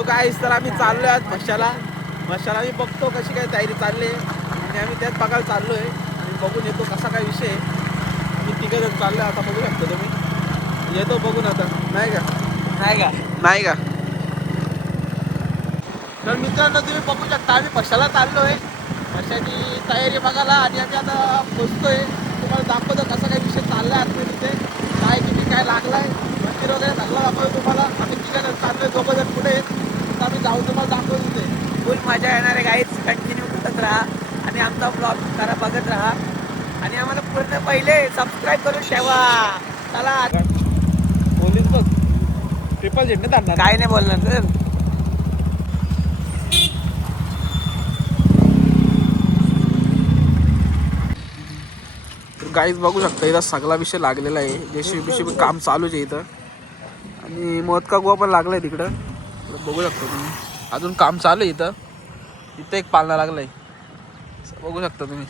Hello गाईस, तर आम्ही चाललो आज मशाला आम्ही बघतो कशी काय तयारी चालली आहे आणि आम्ही त्यात बघायला चाललो आहे आणि बघून येतो कसा काय विषय आहे. आम्ही तिघं जण चाललो आता, बघू शकतो तुम्ही. येतो बघून आता. नाही का तर मित्रांनो, तुम्ही बघू शकता आम्ही मशाला चाललो आहे. मशाची तयारी बघायला आणि आम्ही आता पोचतोय. तुम्हाला दाखवतो कसा काय विषय चालला आहे आतमध्ये तिथे, काय किती काय लागलाय, मंदिर वगैरे सगळं दाखवतो तुम्हाला. आम्ही तिघं जण चाललोय, दोघं जण पुढे आहेत. तर आम्ही जाऊन तुम्हाला दाखवतो तिथे. फुल मजा येणार आहे गाईज. कंटिन्यू करत राहा आणि आमचा ब्लॉग जरा बघत राहा आणि आम्हाला पूर्ण पहिले सबस्क्राईब करून ठेवा. चला. पोलीस बघ ट्रिपल झेंडे आणणार काय नाही बोलणार सर. गाईज बघू शकता इथं सगळा विषय लागलेला आहे. जेसीबी काम चालूच आहे इथं आणि मोदका गोवा पण लागलाय तिकडं. बघू शकता तुम्ही अजून काम चालू आहे इथं. इथं एक पालना लागलाय, बघू शकता तुम्ही.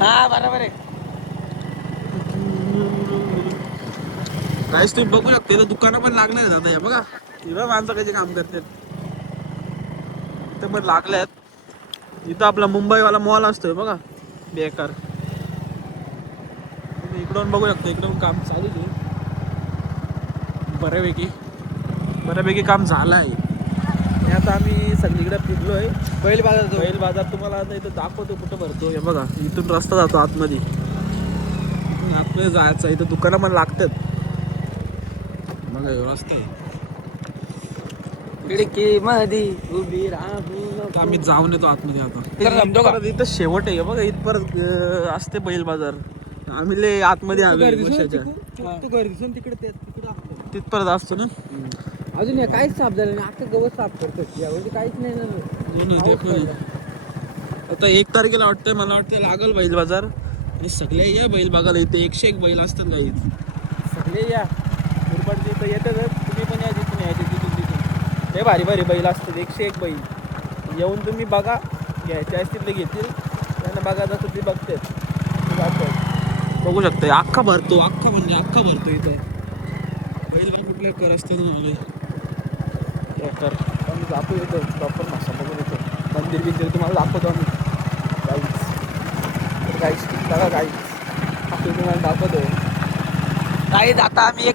हा बरोबर आहे. गाईज तुम्ही बघू शकता इथं दुकानं पण लागणार आहेत आता. हे बघा इथं माणसं कसे काम करतात. इथं पण लागल्यात. इथं आपला मुंबईवाला मॉल असतोय बघा, बेकार. इकडून बघू शकतो, इकडून काम चालूच आहे. बऱ्यापैकी काम झालं आहे. आणि आता आम्ही सगळीकडे फिरलो आहे. बैल बाजार तुम्हाला आता इथं दाखवतो कुठं भरतो. हे बघा इथून रस्ता जातो आतमध्ये. इथून आतमध्ये जायचं, इथं दुकानं पण लागतात. बघा रस्ता आहे. खिडकी मध्ये उभी राहू. आम्ही जाऊन येतो आतमध्ये आता. समजो का? परत इथं शेवट आहे बघा, इथं परत असते बैल बाजार. आम्ही लय आतमध्ये आलो तिथपर्यंत असतो ना. अजून काहीच साफ झालं नाही. आता गवत साफ करतो यावरती काहीच नाही ना. आता 1 तारखेला वाटतंय, मला वाटतं लागल बैल बाजार. आणि सगळे या बैल बघायला. इथे 101 बैल असतात काही. सगळे या मुरबाडचे इथं येतात. तुम्ही पण या, जिथून यायचे तिथून. हे भारी बैल असतात, 101 बैल. येऊन तुम्ही बघा, घ्यायचे असतील ते घेतील, त्यांना बघा जसं ते बघते. बघू शकता अख्खा भरतो इथं बैल. कुठल्या कर असतात तर आम्ही जातो येतो प्रॉपर मासा बघून येतो. मंदिर तुम्हाला दाखवतो आम्ही. गाईस बघा गाईस, आपलं तुम्हाला दाखवतो. काही आता आम्ही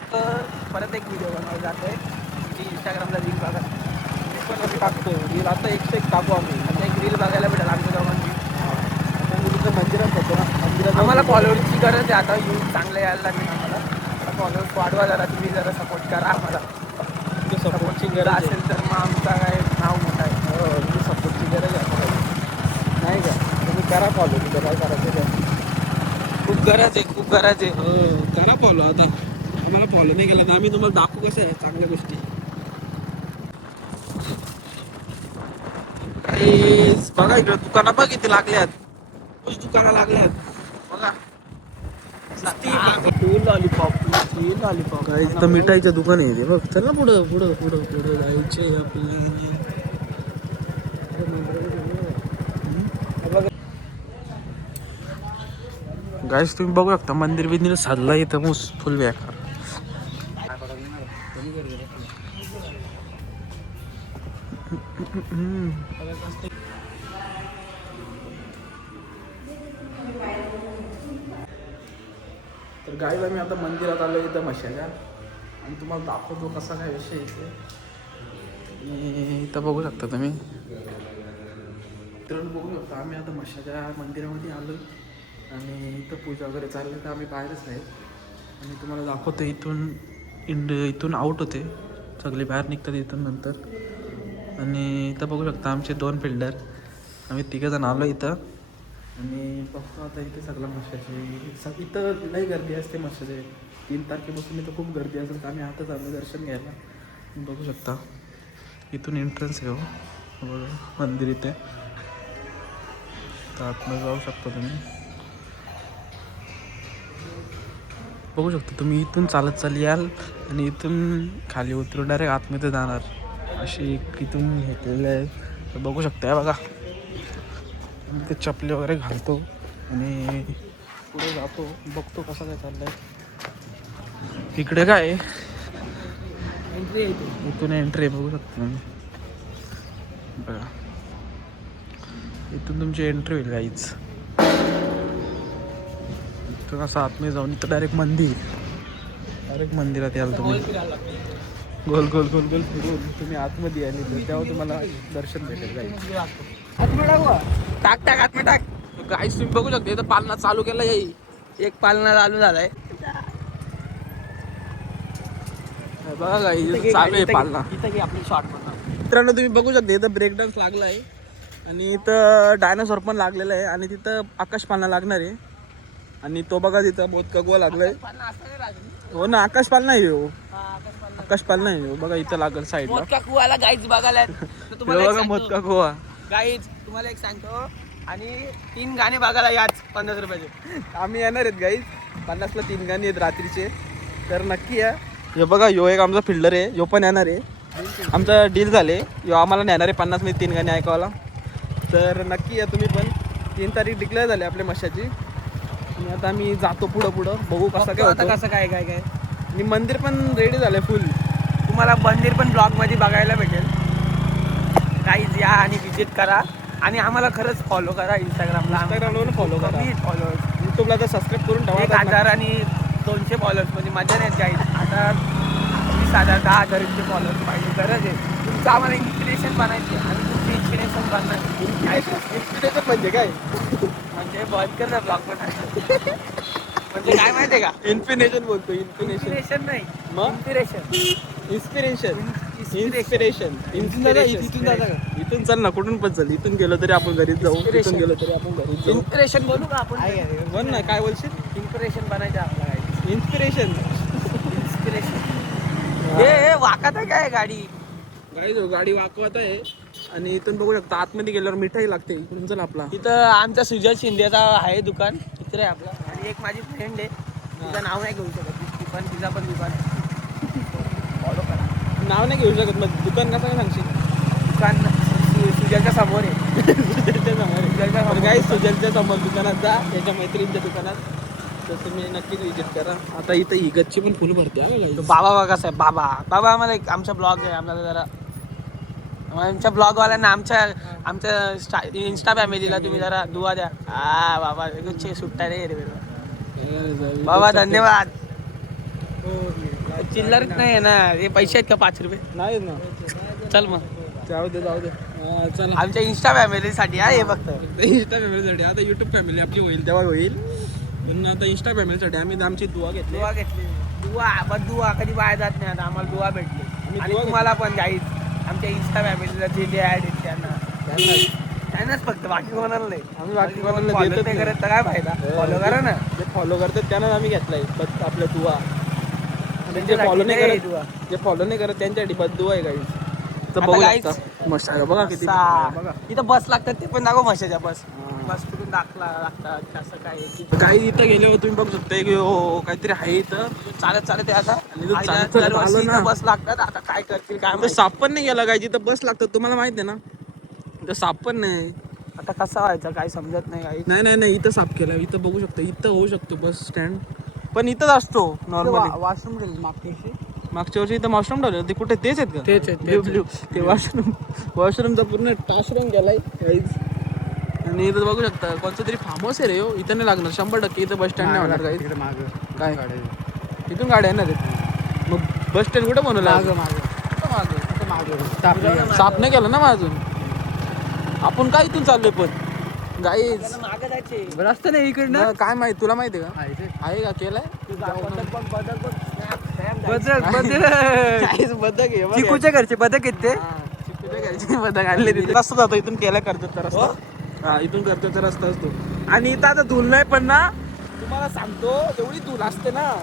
परत एक व्हिडिओ बनवायला जातोय. ती इंस्टाग्रामला लिंक बघा, पण आम्ही टाकतो रील. आता 101 टाकू आम्ही. आता एक रील बघायला भेटेल आमच्या दोघांची. आपण तिथं मंदिरात जातो ना, मंदिरात आम्हाला फॉलोअर्सची गरज आहे आता. यूज चांगलं यायला लागेल आम्हाला. फॉलोअर्स वाढवा जरा, तुम्ही जरा सपोर्ट करा आम्हाला. सपोर्टची गरज असेल तर मग आमचा काय नाव मोठा आहे. सपोर्टची गरज आहे आपल्याला, नाही का? तुम्ही करा फॉलो, तिथं काय करायचं काय. खूप गरज आहे. हो करा फॉलो. आता आम्हाला फॉलो नाही केला तर आम्ही तुम्हाला दाखवू कसं आहे चांगल्या गोष्टी. बघा इकडे दुकानं बघ किती लागल्यात. दुकानं लागल्यात बघा. काय इथं मिठाईचं दुकान आहे ते बघ. चल ना पुढं जायचे आपल्याला. गाईस तुम्ही बघू शकता मंदिर साधला इथं मूस फुल बेकार. तर गाईज आम्ही आता मंदिरात आलो इथं मशाच्या, आणि तुम्हाला दाखवतो कसा काय विषय इथे. इथं बघू शकता तुम्ही. तर बघू शकता आम्ही आता मशाच्या मंदिरामध्ये आलो आणि इथं पूजा वगैरे चालली. तर आम्ही बाहेरच आहे आणि तुम्हाला दाखवतो इथून आउट होते सगळे, बाहेर निघतात इथून नंतर. आणि इथं बघू शकता आमचे 2 फिल्डर. आम्ही 3 जण आलो इथं आणि बघतो आता इथे सगळं मशाचे. इथं लई गर्दी असते मशाचे. 3 तारखेपासून इथं खूप गर्दी असेल. तर आम्ही आताच आलो दर्शन घ्यायला. बघू शकता इथून एंट्रन्स आहे हो मंदिर इथे. तर आतमध्ये जाऊ शकता तुम्ही. बघू शकता तुम्ही इथून चालत याल आणि इथून खाली उतरून डायरेक्ट आतमध्ये जाणार. अशी इथून घेतलेलं आहे. तर बघू शकता बघा. ते चपले वगैरे घालतो आणि पुढे जातो, बघतो कसं काय चाललंय. इकडे काय आहे? एंट्री आहे इथे. इथून एंट्री बघू शकता तुम्ही. बघा इथून तुमची एंट्री होईल काहीच. इथून असं आतमध्ये जाऊन इथं डायरेक्ट मंदिरात याल तुम्ही. गोल गोल गोल गोल फिरून तुम्ही आतमध्ये आले तर तेव्हा तुम्हाला दर्शन भेटेल जाईल. टाक टाक आतमध्ये टाक. गाईस तुम्ही बघू शकता इथं पालना चालू केला येईल. एक पालना चालू झालाय. बघा गाईस चालू आहे पालना. इथं की आपली शॉर्ट पण. मित्रांनो तुम्ही बघू शकता इथं ब्रेक डान्स लागला आहे आणि इथं डायनासॉर पण लागलेला आहे आणि तिथं आकाश पालना लागणार आहे. आणि तो बघा तिथं बहुत कगवा लागलाय. हो ना आकाश पालना आहे हो. आकाश पालना आहे हो. बघा इथं लागल साईडला. मोदका कुवाला गाईज बघायला. बघा मोदका गोवा. गाईज तुम्हाला एक सांगतो आणि 3 गाणे बघायला याच 50 रुपयाचे. आम्ही येणार आहेत गाईज. 50ला 3 गाणी आहेत रात्रीचे तर नक्की या. हे बघा यो एक आमचा फिल्डर आहे. यो पण येणार आहे. आमचा डील झाले. यो आम्हाला नेणार आहे 50 मध्ये 3 गाणी ऐकायला. तर नक्की या तुम्ही पण. 3 तारीख डिक्लेअर झाली आपल्या मशाची. आणि आता आम्ही जातो पुढं बघू कसं काय आता होतं. कसं काय काय काय. आणि मंदिर पण रेडी झालंय फुल. तुम्हाला मंदिर पण ब्लॉगमध्ये बघायला भेटेल. गाईज या आणि विजिट करा आणि आम्हाला खरंच फॉलो करा. इंस्टाग्रामला फॉलो करा. फॉलोअर्स युट्यूबला तर सबस्क्राईब करून ठेवा. 1000 आणि 200 फॉलोअर्स म्हणजे मजा नाही गाईज. आता 20,000 10,000चे फॉलोअर्स पाहिजे. गरज आहे तुमचं. आम्हाला इन्स्पिरेशन बनायची आणि तुमची इन्स्पिरेशन बनणार. इन्स्पिरेशन म्हणजे काय? म्हणजे बंद कर ना ब्लॉग पण. म्हणजे काय माहितीये का? इन्स्पिरेशन बोलतो. इन्स्पिरेशन नाही मग इन्स्पिरेशन. इन्स्पिरेशन. इथून चल ना कुठून पण चल. इथून गेलो तरी आपण घरीच जाऊ. इथून गेलो तरी आपण घरीच जाऊ. इन्स्पिरेशन बोलू का आपण? बोल ना काय बोलशील. इन्स्पिरेशन बनायचं आपल्याला. इन्स्पिरेशन. हे वाकत आहे काय गाडी? गाडी वाकवत आहे आणि इथून बघू शकता आतमध्ये गेल्यावर मिठाई लागते. इकडून चल आपला. इथं आमचा सुजल शिंदेचा आहे दुकान. इकडे आहे आपला. आणि एक माझी फ्रेंड आहे. तिचं नाव नाही घेऊ शकत. पण तिचा पण दुकान फॉलो करा. नाव नाही घेऊ शकत मग दुकान कसं काय सांगशील. दुकान सुजलच्या समोर आहे. सुजलच्या समोर. काय सुजलच्या समोर दुकानात जा. त्याच्या मैत्रिणीच्या दुकानात. तर तुम्ही नक्कीच विजिट करा. आता इथं ही गच्ची पण फुल भरते. बाबा बघा साहेब. बाबा आम्हाला एक आमचा ब्लॉग आहे. आम्हाला जरा आमच्या ब्लॉगवाल्यांना आमच्या इन्स्टा फॅमिलीला तुम्ही जरा दुआ द्या. बाबा सुट्टा रे बाबा. धन्यवाद. चिल्लर नाही आहे ना. हे पैसे आहेत का 5 रुपये? नाही ना. चल मग जाऊ दे चल. आमच्या इन्स्टा फॅमिलीसाठी आहे हे फक्त. इंस्टा फॅमिलीसाठी. आता युट्यूब फॅमिली आपली होईल तेव्हा होईल. पण आता इंस्टा फॅमिलीसाठी आम्ही आमची दुआ घेतली. दुआ कधी वाया जात नाही. आता आम्हाला दुआ भेटली. आणि तुम्हाला पण गाईड आमच्या इन्स्टा फॅमिलीला जे ऍड आहेत त्यांनाच फक्त. बाकी कोणाला नाही. आम्ही बाकी कोणाला फॉलो देतच नाही नाही. करत तर काय फायदा. फॉलो करा ना. जे फॉलो करतात त्यांनाच आम्ही घेतलाय बस आपल्या दुआ. आणि जे फॉलो नाही करत त्यांच्यासाठी बस दुआ आहे गाईज. तर बघू शकता. मस्त आहे बघा किती. बघा इथं बस लागतात ते पण दाखव. मशाच्या बस कुठून लागतात कसं काय. काही इथं गेल्यावर तुम्ही बघू शकता काहीतरी आहे इथं. चालत आहे आता. आलो ना. बस लागतात. आता काय करतील काय तर साप पण नाही गेला काय. जिथं बस लागतात तुम्हाला माहिती आहे ना. इथं साप पण नाही. आता कसा व्हायचा काय समजत नाही काही. नाही इथं साफ केला. इथं बघू शकता. इथं होऊ शकतो बस स्टँड पण इथंच असतो नॉर्मली. वॉशरूम मागच्या वर्षी इथं वॉशरूम ठेवलं. ते कुठे तेच आहेत का? तेच आहेत. ते वॉशरूमचा पूर्ण टाशरूम गेलाय काहीच. आणि इथं बघू शकता कोणतं तरी फार्म हाऊस आहे रे. इथं नाही लागणार 100%. इथं बस स्टँड नाही होणार काही. काय इथून गाड्या येणार आहेत. मग बस स्टँड कुठं बनवलं? साफ नाही केलं ना मग अजून. आपण काय इथून चाललोय पण गाईज रस्ता नाही इकडनं. काय माहिती तुला माहिती आहे का? आहे का केलंय? चिकूच्या घरचे बदक आहेत ते. बदक आणले तिथे. रस्ता जातो इथून केला करतात तर रस्ता. हा इथून करतो तर रस्ता असतो. आणि इथं आता धूल नाही पण ना. तुम्हाला सांगतो एवढी धूल असते ना.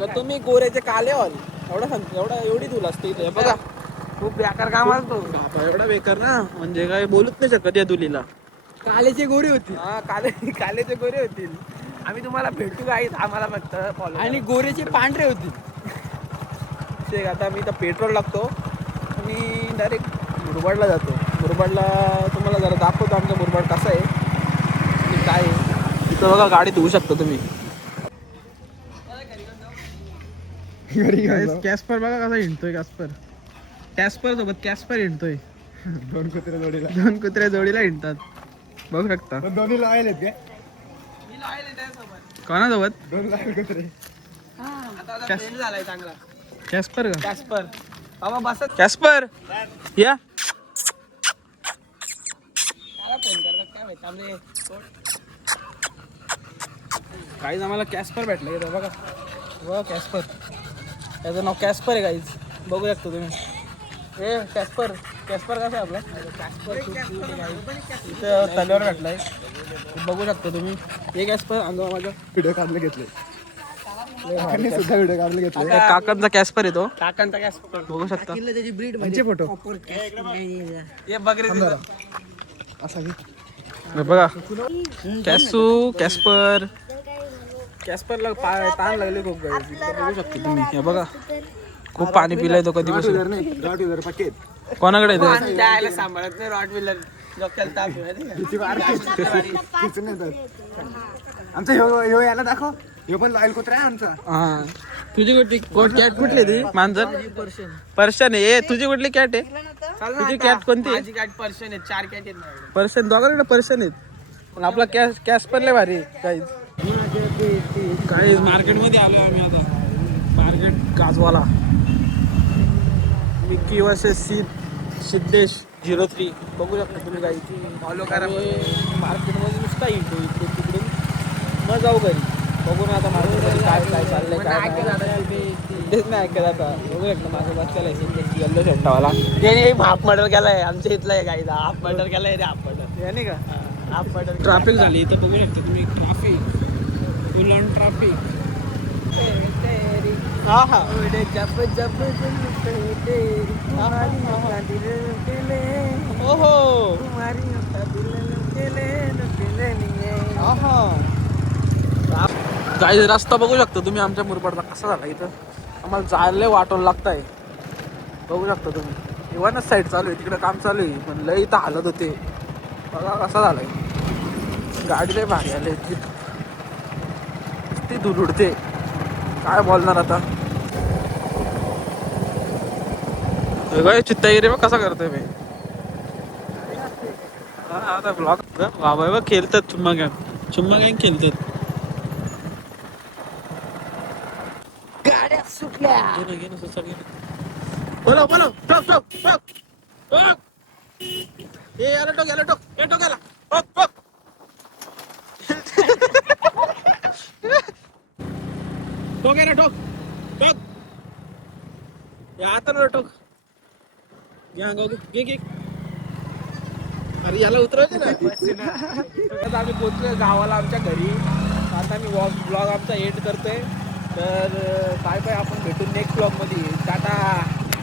तर तुम्ही गोऱ्याचे काले व्हाल. एवढी धूल असते इथे. बघा खूप बेकार काम असतो. एवढा बेकार ना. म्हणजे काय बोलूच नाही शकत या धुलीला. कालेचे गोरे होती. हा कालेचे गोरे होतील. आम्ही तुम्हाला भेटू गाईज. आम्हाला फक्त फॉलो. आणि गोरेचे पांढरे होते. आता मी इथं पेट्रोल लागतो आणि डायरेक्ट मुरबाडला जातो. मुरबाडला तुम्हाला जरा दाखवतो आमचा मुरबाड कसा आहे आणि काय आहे. इथं बघा गाडी धुवू शकता तुम्ही. कॅस्पर बघा कसा हिंडतोय. कॅस्पर सोबत कॅस्पर हिंडतोय. दोन कुत्र्या जोडीला हिंडतात बघू शकता. दोन्ही लायले ते कोणासोबत? दोन लायल कुत्रे. आता फ्रेंड झालाय चांगला. कॅस्पर का? कॅस्पर बाबा बसत कॅस्पर या. मला फोन करतात काय माहिती आमचे काहीच आम्हाला कॅस्पर भेटलं इथं बघा. बघा कॅस्पर. त्याचं नाव कॅस्पर आहे काहीच. बघू शकता तुम्ही. हे कॅस्पर कॅस्पर कसं आहे आपला? कॅस्पर इथं तल्यावर भेटलाय. बघू शकता तुम्ही. हे कॅस्पर आणि माझ्या व्हिडिओ काढले घेतले. सुद्धा व्हिडिओ काढले घेतले. काकांचा कॅस्पर येतो. काकांचा कॅस्पर बघू शकता. त्याची ब्रीड त्यांचे फोटो हे बघ रे तिथं. असा घे. हे बघा कॅस्पर. कॅस्परला ताण लागले खूप गाईस. बघू शकता तुम्ही. हे बघा खूप पाणी पिलाय तो कधीपासून. रॉटविलर पाकेट. कोणाकडे येतो? आणि त्याला सांभाळत नाही रॉटविलर डोक्याला ताप आहे माहिती का? आमचा ह्यो याला दाखव. ह्यो पण लॉयल कुत्रा आहे आमचा. हा. तुझी कुठली कॅट कुठली ती? मांजर पर्शन आहे. ए, तुझी कुठली कॅट आहे? तुझी कॅट कोणती आहे? माझी कॅट पर्शन आहे. 4 कॅट आहेत माझ्याकडे. पर्शन दोघांकडे पर्शन आहेत. पण आपला कॅस्पर लय भारी काही मार्केटमध्ये आलो आम्ही आता. मार्केट गाजवाला. Mickey versus Siddhesh 03. बघू शकता तुम्ही काही फॉलो करा. मार्केटमध्ये नुसता इंटो इकडून तिकडून मग जाऊ घरी. बघू ना आता मार्केटमध्ये काय काय चाललंय काय तेच नाही ऐकत आता. बघू शकता माझं बसलेलं आहे सिद्धेश येल्लो शर्टावाला. त्याने हाफ मर्डर केलाय आमच्या इथला आहे गाईचा. हाफ मर्डर केलाय रे. हाफ मर्डर याने का हाफ मर्डर ट्रॅफिक झाली इथं. बघू शकता तुम्ही. Traffic full on traffic. हा हा ओहो काही रस्ता बघू शकता तुम्ही आमच्या मुरबाडचा कसा झाला. इथं आम्हाला जायला वाटून लागतंय. बघू शकता तुम्ही. इव्हनच साईड चालू आहे तिकडे काम चालू आहे. पण लय इथं हालत होते. बघा कसा झालाय. गाडी लय भारी आली. ती धूल उडते. काय बोलणार आता. चित्ता रे कसा करतोय मी. आता ब्लॉग बाबा खेळतात. चुम्मा गँग खेळतात. गाड्या सुटल्या. बोलो टोक याला टोक याला टोक आता ना टोक घे. अरे याला उतरवायचं ना. आता आम्ही पोहोचलोय गावाला आमच्या घरी. आता मी ब्लॉग आमचा एंड करतोय. तर बाय बाय. आपण भेटू नेक्स्ट ब्लॉग मध्ये. टाटा.